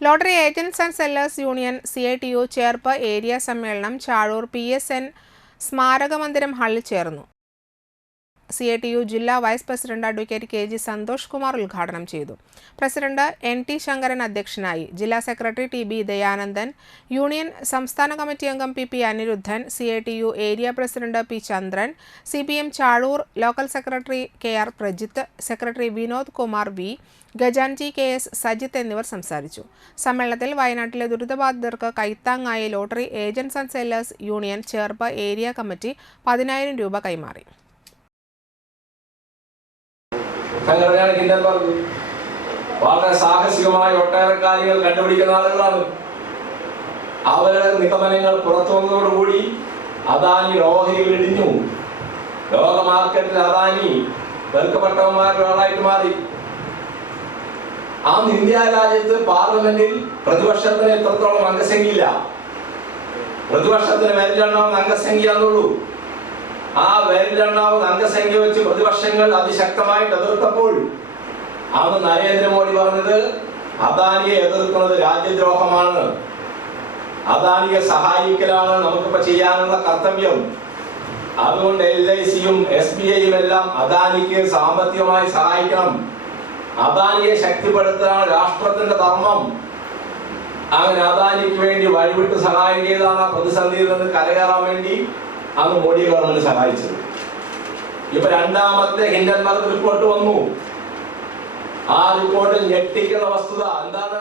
Lottery agents and sellers union C I T U Cherpu area സമ്മേളനം Chazhoor P S N സ്മാരക മന്ദിരം ഹാളിൽ ചേർന്നു. സി ഐ ടി യു ജില്ലാ vice president advocate K G Santhosh Kumar ഉദ്ഘാടനം ചെയ്തു. President N T Sankaran അധ്യക്ഷനായി ജില്ലാ secretary T B Dayanandan union സംസ്ഥാന കമ്മിറ്റി അംഗം P P Aniruddhan C I T U area president P Chandran C P M Chazhoor local secretary K R Prajith secretary Vinod Kumar V ഗജാൻജി K S Sajith എന്നിവർ സംസാരിച്ചു. സമ്മേളനത്തിൽ വയനാട്ടിലെ ദുരിതബാധിതർക്ക് കൈത്താങ്ങായി lottery agents and sellers union Cherpu area committee പതിനായിരം രൂപ കൈമാറി. സംഘടനയാണ് Hindenburg വളരെ സാഹസികമായ ഒട്ടേറെ കാര്യങ്ങൾ കണ്ടുപിടിക്കുന്ന ആളുകളാണ്. അവരുടെ നിഗമനങ്ങൾ പുറത്തു വന്നതോടുകൂടി അദാനി ഓഹരികൾ ഇടിഞ്ഞു. ലോക മാർക്കറ്റിൽ അദാനി വെറുക്കപ്പെട്ടവന്മാരുടെ ഒരാളായിട്ട് മാറി. ആ ഇന്ത്യ രാജ്യത്ത് പാർലമെന്റിൽ പ്രതിപക്ഷത്തിന് എത്രത്തോളം അംഗസംഖ്യയില്ല. പ്രതിപക്ഷത്തിന് വിരലെണ്ണാവുന്ന അംഗസംഖ്യ എന്നുള്ളൂ ആ വിരലെണ്ണാവുന്ന അംഗസംഖ്യ വെച്ച് പ്രതിപക്ഷങ്ങൾ അതിശക്തമായിട്ട് എതിർത്തപ്പോൾ അന്ന് നരേന്ദ്രമോദി പറഞ്ഞത് അദാനിയെ എതിർക്കുന്നത് രാജ്യദ്രോഹമാണ്. അദാനിയെ സഹായിക്കലാണ് നമുക്കിപ്പോ ചെയ്യാനുള്ള കർത്തവ്യം. അതുകൊണ്ട് എൽ ഐ സിയും എസ് ബി ഐയും എല്ലാം അദാനിക്ക് സാമ്പത്തികമായി സഹായിക്കണം. അദാനിയെ ശക്തിപ്പെടുത്തലാണ് രാഷ്ട്രത്തിന്റെ ധർമ്മം. അങ്ങനെ അദാനിക്ക് വേണ്ടി വഴിവിട്ട് സഹായം ചെയ്താണ് പ്രതിസന്ധിയിൽ നിന്ന് കരകയറാൻ വേണ്ടി അന്ന് മോഡി ഗവൺമെന്റ് സഹായിച്ചത്. ഇപ്പൊ രണ്ടാമത്തെ ഹിൻഡൻബർഗ് റിപ്പോർട്ട് വന്നു. ആ റിപ്പോർട്ടിൽ ഞെട്ടിക്കുന്ന വസ്തുത എന്താണ്?